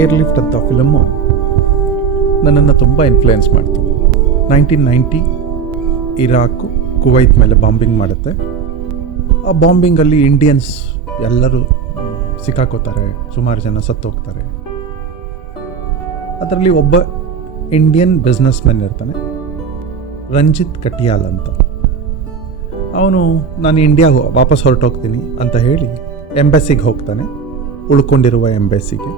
Air lift ಅಂತ film ನನ್ನನ್ನು ತುಂಬ ಇನ್ಫ್ಲುಯೆನ್ಸ್ ಮಾಡ್ತು. ನೈನ್ಟೀನ್ ನೈಂಟಿ ಇರಾಕು, ಕುವೈತ್ ಮೇಲೆ ಬಾಂಬಿಂಗ್ ಮಾಡುತ್ತೆ. ಆ ಬಾಂಬಿಂಗಲ್ಲಿ ಇಂಡಿಯನ್ಸ್ ಎಲ್ಲರೂ ಸಿಕ್ಕಾಕೋತಾರೆ, ಸುಮಾರು ಜನ ಸತ್ತೋಗ್ತಾರೆ. ಅದರಲ್ಲಿ ಒಬ್ಬ ಇಂಡಿಯನ್ ಬಿಸ್ನೆಸ್ ಮ್ಯಾನ್ ಇರ್ತಾನೆ, ರಂಜಿತ್ ಕಟಿಯಾಲ್ ಅಂತ. ಅವನು, ನಾನು ಇಂಡಿಯಾ ವಾಪಸ್ ಹೊರಟೋಗ್ತೀನಿ ಅಂತ ಹೇಳಿ ಎಂಬೆಸಿಗೆ ಹೋಗ್ತಾನೆ, ಉಳ್ಕೊಂಡಿರುವ ಎಂಬಸಿಗೆ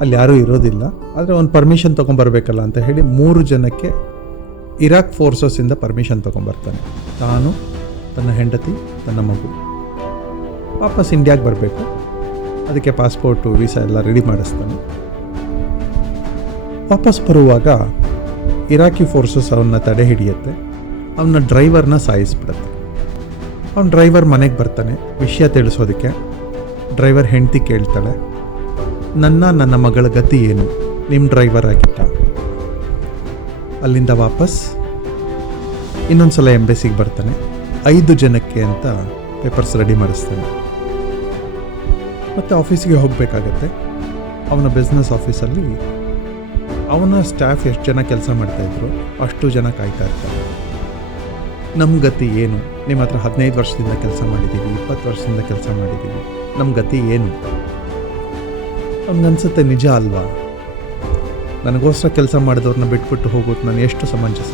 ಅಲ್ಲಿ ಯಾರೂ ಇರೋದಿಲ್ಲ. ಆದರೆ ಒಂದು ಪರ್ಮಿಷನ್ ತೊಗೊಂಬರ್ಬೇಕಲ್ಲ ಅಂತ ಹೇಳಿ ಮೂರು ಜನಕ್ಕೆ ಇರಾಕ್ ಫೋರ್ಸಸ್ಸಿಂದ ಪರ್ಮಿಷನ್ ತೊಗೊಂಬರ್ತಾನೆ. ತಾನು, ತನ್ನ ಹೆಂಡತಿ, ತನ್ನ ಮಗು. ವಾಪಸ್ ಇಂಡಿಯಾಗೆ ಬರಬೇಕು. ಅದಕ್ಕೆ ಪಾಸ್ಪೋರ್ಟು ವೀಸಾ ಎಲ್ಲ ರೆಡಿ ಮಾಡಿಸ್ತಾನೆ. ವಾಪಸ್ ಬರುವಾಗ ಇರಾಕಿ ಫೋರ್ಸಸ್ ಅವನ್ನ ತಡೆ ಹಿಡಿಯುತ್ತೆ. ಅವನ ಡ್ರೈವರ್ನ ಸಾಯಿಸ್ಬಿಡುತ್ತೆ. ಅವ್ನ ಡ್ರೈವರ್ ಮನೆಗೆ ಬರ್ತಾನೆ. ವಿಷಯ ತಿಳಿಸೋದಕ್ಕೆ. ಡ್ರೈವರ್ ಹೆಂಡತಿ ಕೇಳ್ತಾಳೆ. ನನ್ನ ನನ್ನ ಮಗಳ ಗತಿ ಏನು? ನಿಮ್ಮ ಡ್ರೈವರ್ ಆಗಿದ್ದ. ಅಲ್ಲಿಂದ ವಾಪಸ್. ಇನ್ನೊಂದು ಸಲ ಎಂಬೆಸಿಗೆ ಬರ್ತಾನೆ. ಐದು ಜನಕ್ಕೆ ಅಂತ ಪೇಪರ್ಸ್ ರೆಡಿ ಮಾಡಿಸ್ತಾನೆ. ಮತ್ತು ಆಫೀಸಿಗೆ ಹೋಗಬೇಕಾಗತ್ತೆ. ಅವನ ಬಿಸ್ನೆಸ್ ಆಫೀಸಲ್ಲಿ ಅವನ ಸ್ಟಾಫ್ ಎಷ್ಟು ಜನ ಕೆಲಸ ಮಾಡ್ತಾಯಿದ್ರು ಅಷ್ಟು ಜನ ಕಾಯ್ತಾ ಇರ್ತಾರೆ. ನಮ್ಮ ಗತಿ ಏನು? ನಿಮ್ಮ ಹತ್ರ ಹದಿನೈದು ವರ್ಷದಿಂದ ಕೆಲಸ ಮಾಡಿದ್ದೀವಿ ಇಪ್ಪತ್ತು ವರ್ಷದಿಂದ ಕೆಲಸ ಮಾಡಿದ್ದೀವಿ ನಮ್ಮ ಗತಿ ಏನು? ಅವ್ನಿಗನ್ಸುತ್ತೆ ನಿಜ ಅಲ್ವಾ? ನನಗೋಸ್ಕರ ಕೆಲಸ ಮಾಡಿದವ್ರನ್ನ ಬಿಟ್ಬಿಟ್ಟು ಹೋಗೋದು ನಾನು ಎಷ್ಟು ಸಮಂಜಸ.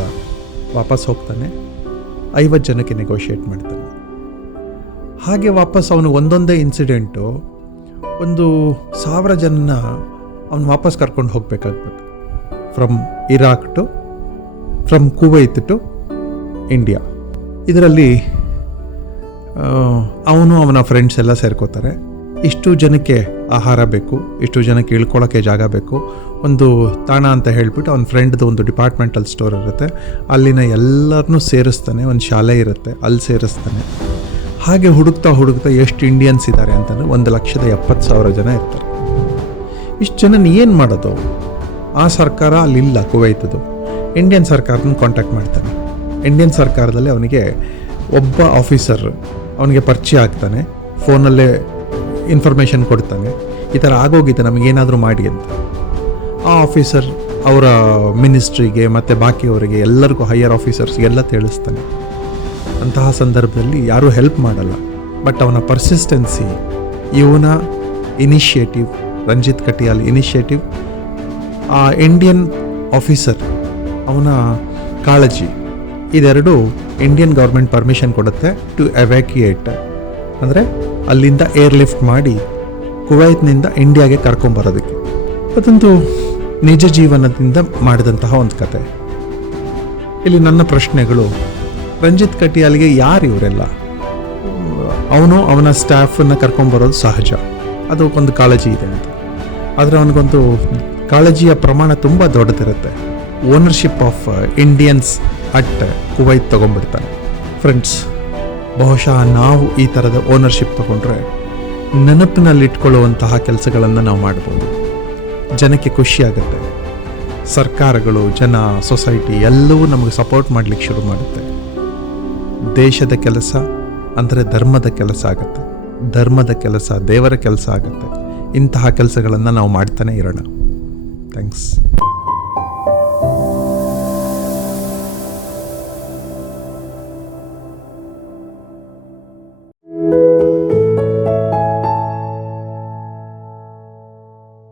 ವಾಪಸ್ ಹೋಗ್ತಾನೆ, ಐವತ್ತು ಜನಕ್ಕೆ ನೆಗೋಷಿಯೇಟ್ ಮಾಡ್ತಾನೆ. ಹಾಗೆ ವಾಪಸ್ ಅವನು ಒಂದೊಂದೇ ಇನ್ಸಿಡೆಂಟು ಒಂದು ಸಾವಿರ ಜನನ ಅವನು ವಾಪಸ್ ಕರ್ಕೊಂಡು ಹೋಗಬೇಕಾಗ್ತದೆ. From Iraq to from Kuwait to India ಇದರಲ್ಲಿ ಅವನು ಅವನ ಫ್ರೆಂಡ್ಸ್ ಎಲ್ಲ ಸೇರ್ಕೋತಾರೆ. ಇಷ್ಟು ಜನಕ್ಕೆ ಆಹಾರ ಬೇಕು, ಇಷ್ಟು ಜನಕ್ಕೆ ಇಳ್ಕೊಳ್ಳೋಕ್ಕೆ ಜಾಗ ಬೇಕು. ಒಂದು ತಾಣ ಅಂತ ಹೇಳಿಬಿಟ್ಟು ಅವ್ನ ಫ್ರೆಂಡ್ದು ಒಂದು ಡಿಪಾರ್ಟ್ಮೆಂಟಲ್ ಸ್ಟೋರ್ ಇರುತ್ತೆ. ಅಲ್ಲಿನ ಎಲ್ಲರನ್ನೂ ಸೇರಿಸ್ತಾನೆ, ಒಂದು ಶಾಲೆ ಇರುತ್ತೆ ಅಲ್ಲಿ ಸೇರಿಸ್ತಾನೆ. ಹಾಗೆ ಹುಡುಕ್ತಾ ಹುಡುಕ್ತಾ ಎಷ್ಟು ಇಂಡಿಯನ್ಸ್ ಇದ್ದಾರೆ ಅಂತಂದರೆ ಒಂದು ಲಕ್ಷದ ಎಪ್ಪತ್ತು ಸಾವಿರ ಜನ ಇರ್ತಾರೆ. ಇಷ್ಟು ಜನ ಏನು ಮಾಡೋದು? ಆ ಸರ್ಕಾರ ಅಲ್ಲಿಲ್ಲ, ಕುವೈತದು. ಇಂಡಿಯನ್ ಸರ್ಕಾರನ ಕಾಂಟ್ಯಾಕ್ಟ್ ಮಾಡ್ತಾನೆ. ಇಂಡಿಯನ್ ಸರ್ಕಾರದಲ್ಲಿ ಅವನಿಗೆ ಒಬ್ಬ ಆಫೀಸರ್ ಅವನಿಗೆ ಪರಿಚಯ ಆಗ್ತಾನೆ. ಫೋನಲ್ಲೇ ಇನ್ಫಾರ್ಮೇಷನ್ ಕೊಡ್ತಾನೆ. ಈ ಥರ ಆಗೋಗಿದೆ, ನಮಗೇನಾದರೂ ಮಾಡಿ ಅಂತ. ಆ ಆಫೀಸರ್ ಅವರ ಮಿನಿಸ್ಟ್ರಿಗೆ ಮತ್ತು ಬಾಕಿಯವರಿಗೆ ಎಲ್ಲರಿಗೂ ಹೈಯರ್ ಆಫೀಸರ್ಸ್ಗೆಲ್ಲ ತಿಳಿಸ್ತಾನೆ. ಅಂತಹ ಸಂದರ್ಭದಲ್ಲಿ ಯಾರೂ ಹೆಲ್ಪ್ ಮಾಡಲ್ಲ. ಬಟ್ ಅವನ ಪರ್ಸಿಸ್ಟೆನ್ಸಿ ಇವನ ಇನಿಷಿಯೇಟಿವ್ ರಂಜಿತ್ ಕಟಿಯಾಲ್ ಇನಿಷಿಯೇಟಿವ್ ಆ ಇಂಡಿಯನ್ ಆಫೀಸರ್ ಅವನ ಕಾಳಜಿ, ಇದೆರಡು ಇಂಡಿಯನ್ ಗೌರ್ಮೆಂಟ್ ಪರ್ಮಿಷನ್ ಕೊಡುತ್ತೆ ಟು ಎವ್ಯಾಕ್ಯುಯೇಟ್ ಅಂದರೆ ಅಲ್ಲಿಂದ ಏರ್ ಲಿಫ್ಟ್ ಮಾಡಿ ಕುವೈತ್ನಿಂದ ಇಂಡಿಯಾಗೆ ಕರ್ಕೊಂಬರೋದಕ್ಕೆ. ಅದೊಂದು ನಿಜ ಜೀವನದಿಂದ ಮಾಡಿದಂತಹ ಒಂದು ಕತೆ. ಇಲ್ಲಿ ನನ್ನ ಪ್ರಶ್ನೆಗಳು, ರಂಜಿತ್ ಕಟಿಯಾಲ್ಗೆ ಯಾರು ಇವರೆಲ್ಲ? ಅವನು ಅವನ ಸ್ಟಾಫನ್ನು ಕರ್ಕೊಂಬರೋದು ಸಹಜ. ಅದು ಒಂದು ಕಾಳಜಿ ಇದೆ ಅಂತ. ಆದರೆ ಅವನಿಗೊಂದು ಕಾಳಜಿಯ ಪ್ರಮಾಣ ತುಂಬ ದೊಡ್ಡದಿರುತ್ತೆ. Ownership of Indians at Kuwait ತೊಗೊಂಡ್ಬಿಡ್ತಾನೆ. Friends ಬಹುಶಃ ನಾವು ಈ ಥರದ ಓನರ್ಶಿಪ್ ತಗೊಂಡ್ರೆ ನೆನಪಿನಲ್ಲಿಟ್ಕೊಳ್ಳುವಂತಹ ಕೆಲಸಗಳನ್ನು ನಾವು ಮಾಡ್ಬೋದು. ಜನಕ್ಕೆ ಖುಷಿಯಾಗುತ್ತೆ. ಸರ್ಕಾರಗಳು, ಜನ ಸೊಸೈಟಿ ಎಲ್ಲವೂ ನಮಗೆ ಸಪೋರ್ಟ್ ಮಾಡಲಿಕ್ಕೆ ಶುರು ಮಾಡುತ್ತೆ. ದೇಶದ ಕೆಲಸ ಅಂದರೆ ಧರ್ಮದ ಕೆಲಸ ಆಗುತ್ತೆ. ಧರ್ಮದ ಕೆಲಸ ದೇವರ ಕೆಲಸ ಆಗುತ್ತೆ. ಇಂತಹ ಕೆಲಸಗಳನ್ನು ನಾವು ಮಾಡ್ತಾನೆ ಇರೋಣ. ಥ್ಯಾಂಕ್ಸ್